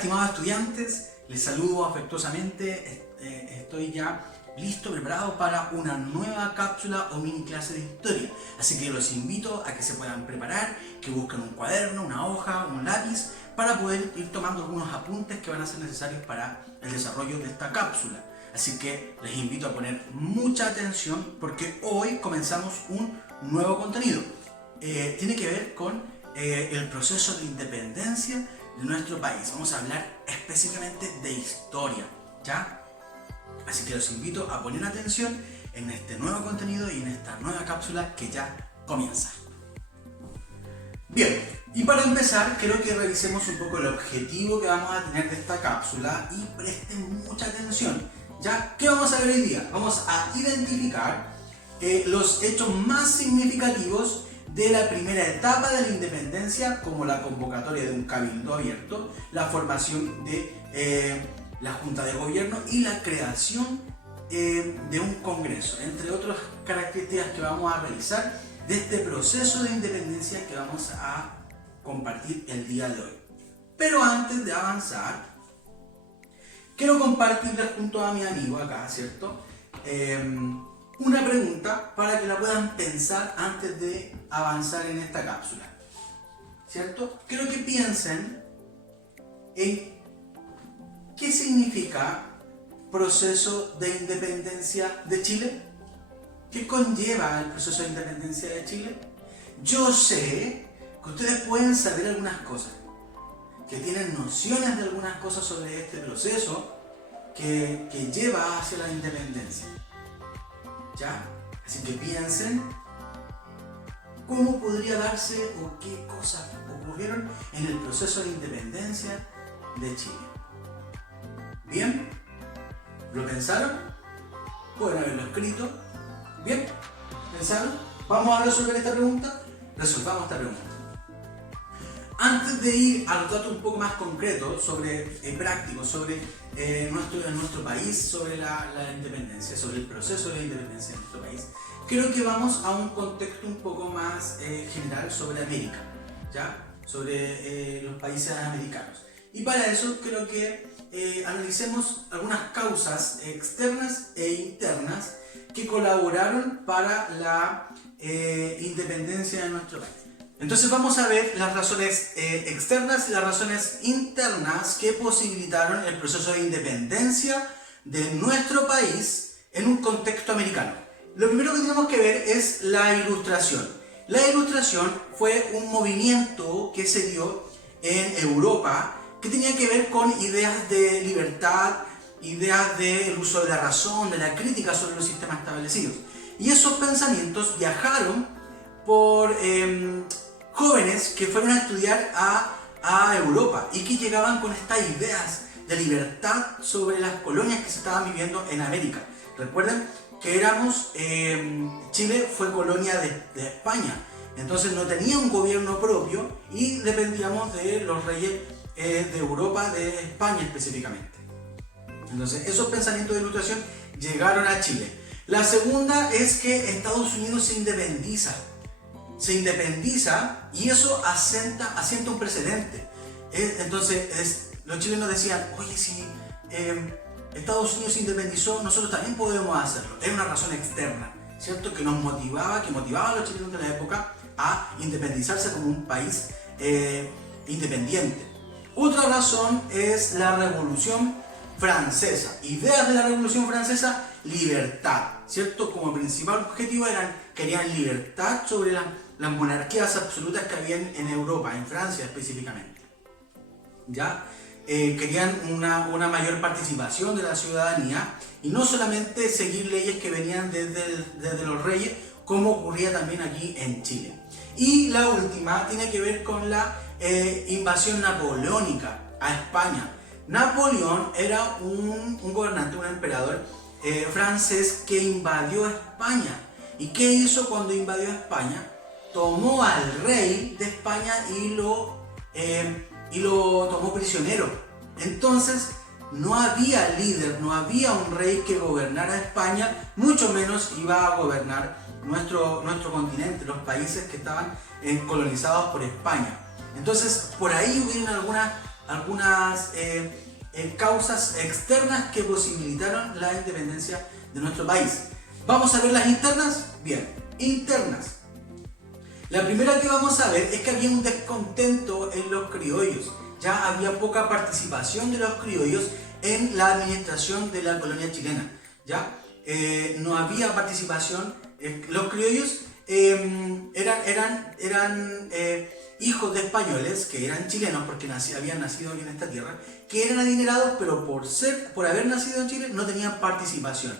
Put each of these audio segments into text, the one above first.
estimados estudiantes, les saludo afectuosamente. Estoy ya listo, preparado para una nueva cápsula o mini clase de historia. Así que los invito a que se puedan preparar, que busquen un cuaderno, una hoja, un lápiz, para poder ir tomando algunos apuntes que van a ser necesarios para el desarrollo de esta cápsula. Así que les invito a poner mucha atención porque hoy comenzamos un nuevo contenido. Tiene que ver con el proceso de independencia de nuestro país. Vamos a hablar específicamente de historia, ¿ya? Así que los invito a poner atención en este nuevo contenido y en esta nueva cápsula que ya comienza. Bien, y para empezar quiero que revisemos un poco el objetivo que vamos a tener de esta cápsula y presten mucha atención, ¿ya? ¿Qué vamos a ver hoy día? Vamos a identificar los hechos más significativos de la primera etapa de la independencia, como la convocatoria de un cabildo abierto, la formación de la Junta de Gobierno y la creación de un Congreso, entre otras características que vamos a revisar de este proceso de independencia que vamos a compartir el día de hoy. Pero antes de avanzar, quiero compartirles junto a mi amigo acá, ¿cierto? Una pregunta para que la puedan pensar antes de avanzar en esta cápsula, ¿cierto? Quiero que piensen en qué significa proceso de independencia de Chile. ¿Qué conlleva el proceso de independencia de Chile? Yo sé que ustedes pueden saber algunas cosas, que tienen nociones de algunas cosas sobre este proceso que lleva hacia la independencia, ¿ya? Así que piensen cómo podría darse o qué cosas ocurrieron en el proceso de independencia de Chile. ¿Bien? ¿Lo pensaron? Pueden haberlo escrito. ¿Bien? ¿Pensaron? ¿Vamos a resolver esta pregunta? Resolvamos esta pregunta. Antes de ir a los datos un poco más concretos, prácticos, sobre nuestro país, sobre la independencia, sobre el proceso de independencia de nuestro país, creo que vamos a un contexto un poco más general sobre América, ¿ya? Sobre los países americanos. Y para eso creo que analicemos algunas causas externas e internas que colaboraron para la independencia de nuestro país. Entonces vamos a ver las razones externas y las razones internas que posibilitaron el proceso de independencia de nuestro país en un contexto americano. Lo primero que tenemos que ver es la Ilustración. La Ilustración fue un movimiento que se dio en Europa que tenía que ver con ideas de libertad, ideas del uso de la razón, de la crítica sobre los sistemas establecidos. Y esos pensamientos viajaron por jóvenes que fueron a estudiar a Europa y que llegaban con estas ideas de libertad sobre las colonias que se estaban viviendo en América. Recuerden que Chile fue colonia de España, entonces no tenía un gobierno propio y dependíamos de los reyes de Europa, de España específicamente. Entonces esos pensamientos de Ilustración llegaron a Chile. La segunda es que Estados Unidos se independiza y eso asienta un precedente. Entonces los chilenos decían, oye, si Estados Unidos se independizó, nosotros también podemos hacerlo. Era una razón externa, ¿cierto? Que motivaba a los chilenos de la época a independizarse como un país independiente. Otra razón es la Revolución Francesa. Ideas de la Revolución Francesa: libertad, ¿cierto? Como principal objetivo querían libertad sobre las monarquías absolutas que habían en Europa, en Francia específicamente, ¿ya? Querían una mayor participación de la ciudadanía y no solamente seguir leyes que venían desde los reyes, como ocurría también aquí en Chile. Y la última tiene que ver con la invasión napoleónica a España. Napoleón era un gobernante, un emperador francés que invadió España. ¿Y qué hizo cuando invadió España? Tomó al rey de España y lo tomó prisionero. Entonces no había líder, no había un rey que gobernara España, mucho menos iba a gobernar nuestro continente, los países que estaban colonizados por España. Entonces por ahí hubieron algunas causas externas que posibilitaron la independencia de nuestro país. ¿Vamos a ver las internas? Bien, internas. La primera que vamos a ver es que había un descontento en los criollos. Ya había poca participación de los criollos en la administración de la colonia chilena. ¿Ya? No había participación. Los criollos eran hijos de españoles que eran chilenos porque habían nacido aquí en esta tierra, que eran adinerados, pero por haber nacido en Chile no tenían participación.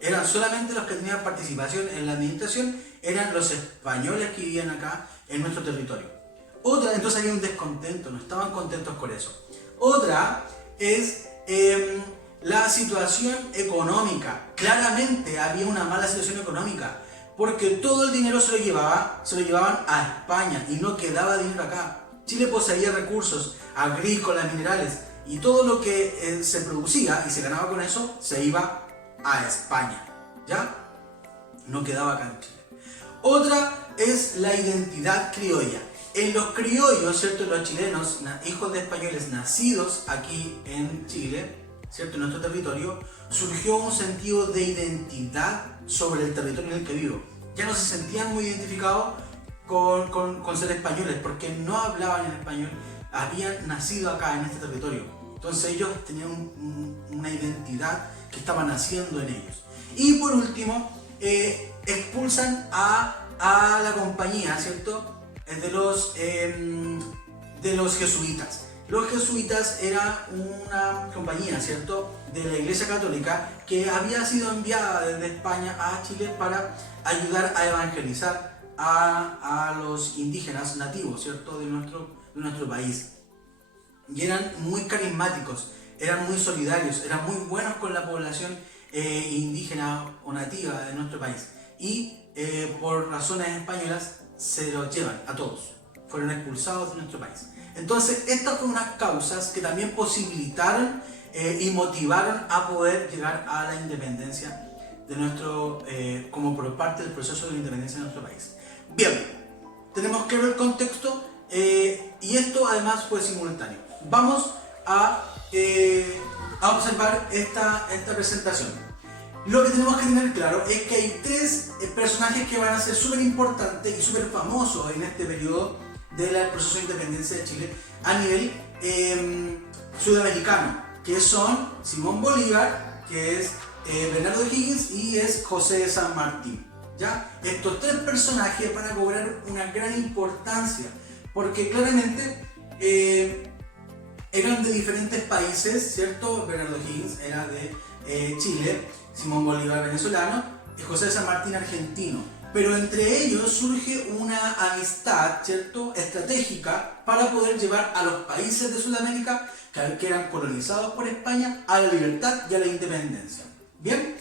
Eran solamente los que tenían participación en la administración, eran los españoles que vivían acá en nuestro territorio. Entonces había un descontento, no estaban contentos con eso. Otra es la situación económica. Claramente había una mala situación económica, porque todo el dinero se lo llevaban a España y no quedaba dinero acá. Chile poseía recursos agrícolas, minerales, y todo lo que se producía y se ganaba con eso se iba a España, ¿ya? No quedaba acá en Chile. Otra es la identidad criolla. En los criollos, ¿cierto? Los chilenos, hijos de españoles nacidos aquí en Chile, ¿cierto? En nuestro territorio, surgió un sentido de identidad sobre el territorio en el que vivo. Ya no se sentían muy identificados con ser españoles, porque no hablaban en español, habían nacido acá en este territorio. Entonces ellos tenían una identidad que estaba naciendo en ellos. Y por último, expulsan a la compañía, ¿cierto? De los jesuitas. Los jesuitas era una compañía, ¿cierto?, de la Iglesia Católica que había sido enviada desde España a Chile para ayudar a evangelizar a los indígenas nativos, ¿cierto?, de nuestro país. Y eran muy carismáticos, eran muy solidarios, eran muy buenos con la población indígena o nativa de nuestro país. Y por razones españolas se los llevan a todos, fueron expulsados de nuestro país. Entonces, estas fueron unas causas que también posibilitaron y motivaron a poder llegar a la independencia de como por parte del proceso de la independencia de nuestro país. Bien, tenemos que ver el contexto y esto además fue simultáneo. Vamos a observar esta presentación. Lo que tenemos que tener claro es que hay tres personajes que van a ser súper importantes y súper famosos en este periodo del proceso de independencia de Chile a nivel sudamericano, que son Simón Bolívar, que es Bernardo O'Higgins y es José de San Martín. ¿Ya? Estos tres personajes van a cobrar una gran importancia porque claramente eran de diferentes países, ¿cierto? Bernardo O'Higgins era de Chile, Simón Bolívar venezolano y José de San Martín argentino. Pero entre ellos surge una amistad, ¿cierto?, estratégica para poder llevar a los países de Sudamérica que eran colonizados por España a la libertad y a la independencia. Bien,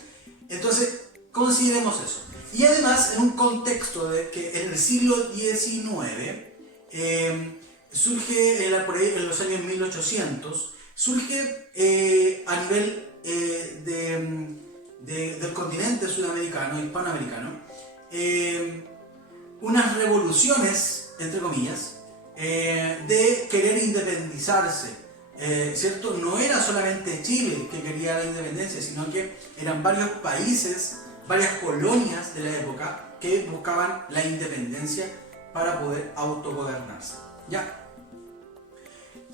entonces consideremos eso. Y además en un contexto de que en el siglo XIX surge por ahí en los años 1800, surge a nivel del continente sudamericano, hispanoamericano, unas revoluciones, entre comillas, de querer independizarse, ¿cierto? No era solamente Chile que quería la independencia, sino que eran varios países, varias colonias de la época que buscaban la independencia para poder autogobernarse. ¿Ya?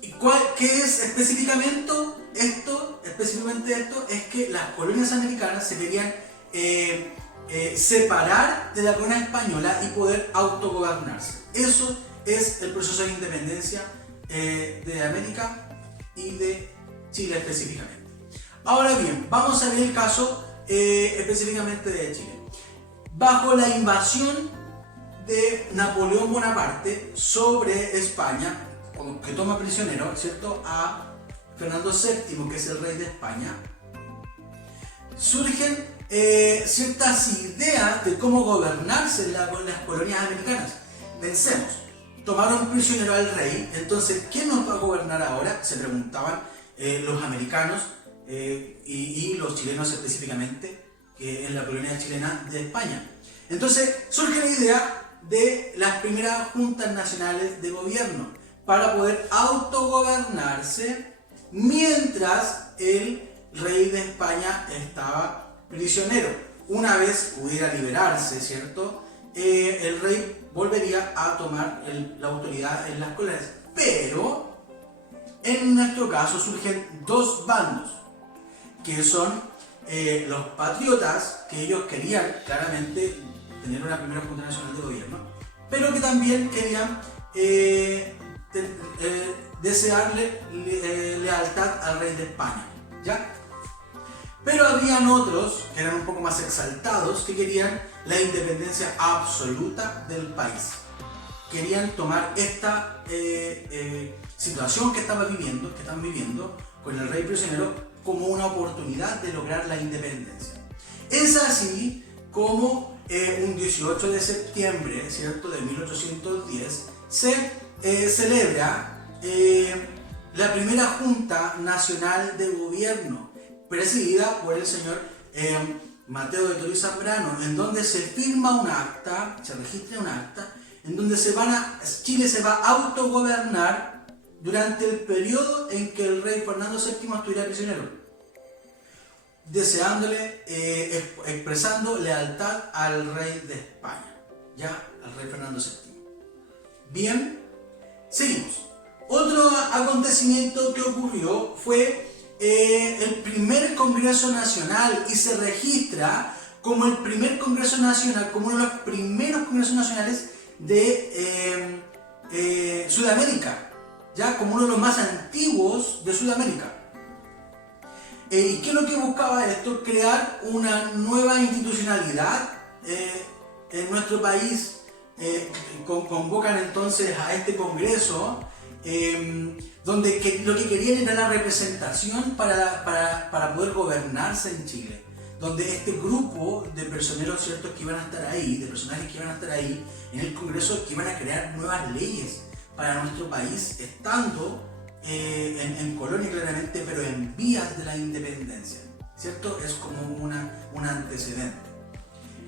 ¿Y qué es específicamente esto? Específicamente esto es que las colonias americanas se querían separar de la corona española y poder autogobernarse. Eso es el proceso de independencia de América y de Chile específicamente. Ahora bien, vamos a ver el caso específicamente de Chile. Bajo la invasión de Napoleón Bonaparte sobre España, que toma prisionero, ¿cierto?, a Fernando VII, que es el rey de España, surgen ciertas ideas de cómo gobernarse las colonias americanas. Pensemos, tomaron prisionero al rey, entonces ¿quién nos va a gobernar ahora?, se preguntaban los americanos y los chilenos específicamente en la colonia chilena de España. Entonces surge la idea de las primeras juntas nacionales de gobierno para poder autogobernarse mientras el rey de España estaba prisionero. Una vez pudiera liberarse, ¿cierto? El rey volvería a tomar la autoridad en las colonias. Pero en nuestro caso surgen dos bandos, que son los patriotas, que ellos querían claramente tener una primera Junta Nacional de Gobierno, pero que también querían desearle lealtad al rey de España, ¿ya? Pero habían otros que eran un poco más exaltados, que querían la independencia absoluta del país. Querían tomar esta situación que están viviendo con el rey prisionero como una oportunidad de lograr la independencia. Es así como un 18 de septiembre, ¿cierto?, de 1810 se celebra la primera Junta Nacional de Gobierno, presidida por el señor Mateo de Toro y Zambrano, en donde se firma un acta, se registra un acta, en donde Chile se va a autogobernar durante el periodo en que el rey Fernando VII estuviera prisionero, expresando lealtad al rey de España, ya al rey Fernando VII. Bien, seguimos. Otro acontecimiento que ocurrió fue el primer Congreso Nacional, y se registra como el primer Congreso Nacional, como uno de los primeros Congresos Nacionales de Sudamérica, ya como uno de los más antiguos de Sudamérica. ¿Y qué es lo que buscaba esto? Crear una nueva institucionalidad en nuestro país. Convocan entonces a este Congreso, donde lo que querían era la representación para poder gobernarse en Chile, donde este grupo de personeros, ¿cierto?, que iban a estar ahí, de personajes que iban a estar ahí en el Congreso, que iban a crear nuevas leyes para nuestro país, estando en colonia claramente, pero en vías de la independencia, ¿cierto? Es como un antecedente.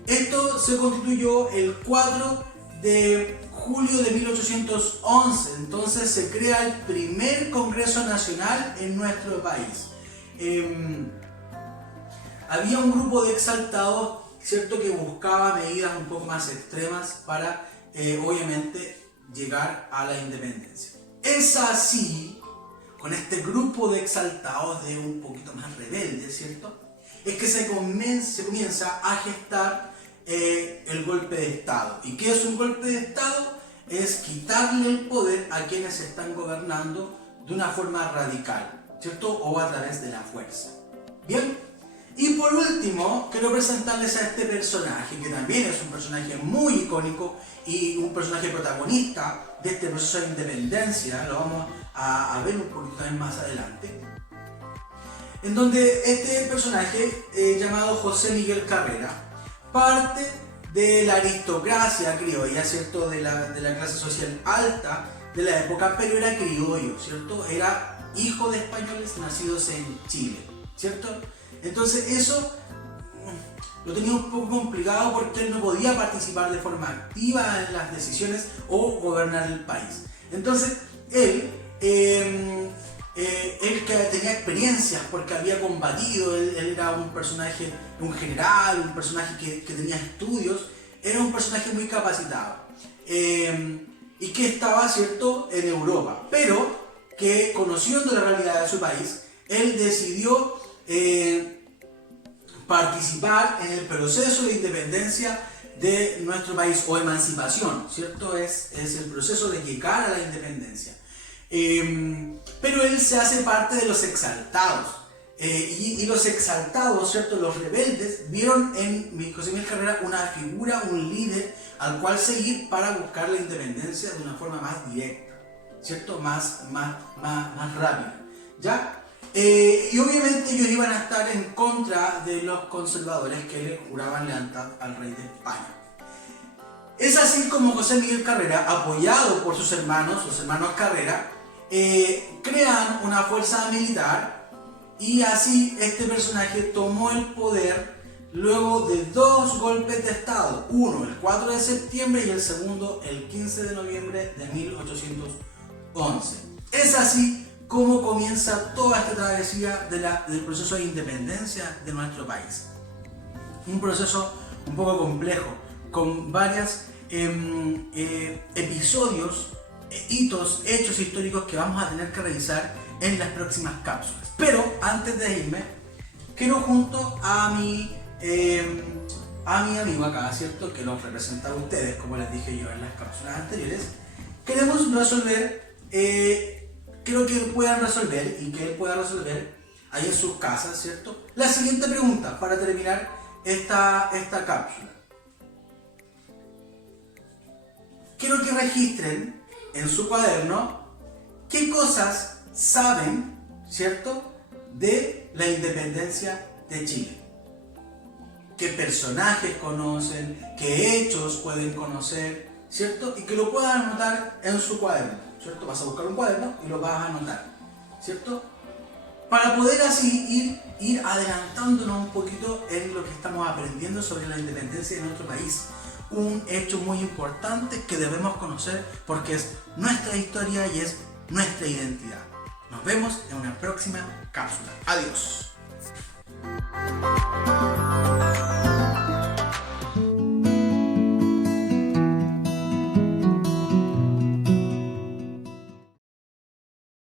Esto se constituyó el 4 de julio de 1811, entonces se crea el primer Congreso Nacional en nuestro país. Había un grupo de exaltados, ¿cierto?, que buscaba medidas un poco más extremas para, obviamente, llegar a la independencia. Es así, con este grupo de exaltados, de un poquito más rebeldes, ¿cierto?, es que se comienza a gestar el golpe de Estado. ¿Y qué es un golpe de Estado? Es quitarle el poder a quienes están gobernando de una forma radical, ¿cierto?, o a través de la fuerza. Bien, y por último quiero presentarles a este personaje, que también es un personaje muy icónico y un personaje protagonista de este proceso de independencia. Lo vamos a ver un poquito también más adelante, en donde este personaje llamado José Miguel Carrera parte de la aristocracia criolla, ¿cierto?, de la clase social alta de la época, pero era criollo, ¿cierto?, era hijo de españoles nacidos en Chile, ¿cierto? Entonces eso lo tenía un poco complicado, porque él no podía participar de forma activa en las decisiones o gobernar el país. Entonces él que tenía experiencias porque había combatido, él era un personaje, un general, un personaje que tenía estudios, era un personaje muy capacitado, y que estaba, ¿cierto?, en Europa, pero que, conociendo la realidad de su país, él decidió participar en el proceso de independencia de nuestro país, o emancipación, ¿cierto? Es el proceso de llegar a la independencia. Pero él se hace parte de los exaltados, y los exaltados, ¿cierto?, los rebeldes, vieron en José Miguel Carrera una figura, un líder al cual seguir para buscar la independencia de una forma más directa, ¿cierto?, más rápida, ¿ya? Y obviamente ellos iban a estar en contra de los conservadores que le juraban lealtad al rey de España. Es así como José Miguel Carrera, apoyado por sus hermanos, los hermanos Carrera, crean una fuerza militar, y así este personaje tomó el poder luego de dos golpes de Estado, uno el 4 de septiembre y el segundo el 15 de noviembre de 1811. 11. Es así como comienza toda esta travesía del proceso de independencia de nuestro país. Un proceso un poco complejo, con varios episodios, hitos, hechos históricos que vamos a tener que revisar en las próximas cápsulas. Pero antes de irme, quiero junto a mi amigo acá, ¿cierto? Que los representa a ustedes, como les dije yo en las cápsulas anteriores, queremos resolver, quiero que puedan resolver y que él pueda resolver ahí en sus casas, ¿cierto? La siguiente pregunta para terminar esta cápsula. Quiero que registren en su cuaderno qué cosas saben, ¿cierto?, de la independencia de Chile. Qué personajes conocen, qué hechos pueden conocer, ¿cierto? Y que lo puedan anotar en su cuaderno, ¿cierto? Vas a buscar un cuaderno y lo vas a anotar, ¿cierto? Para poder así ir adelantándonos un poquito en lo que estamos aprendiendo sobre la independencia de nuestro país. Un hecho muy importante que debemos conocer porque es nuestra historia y es nuestra identidad. Nos vemos en una próxima cápsula. Adiós.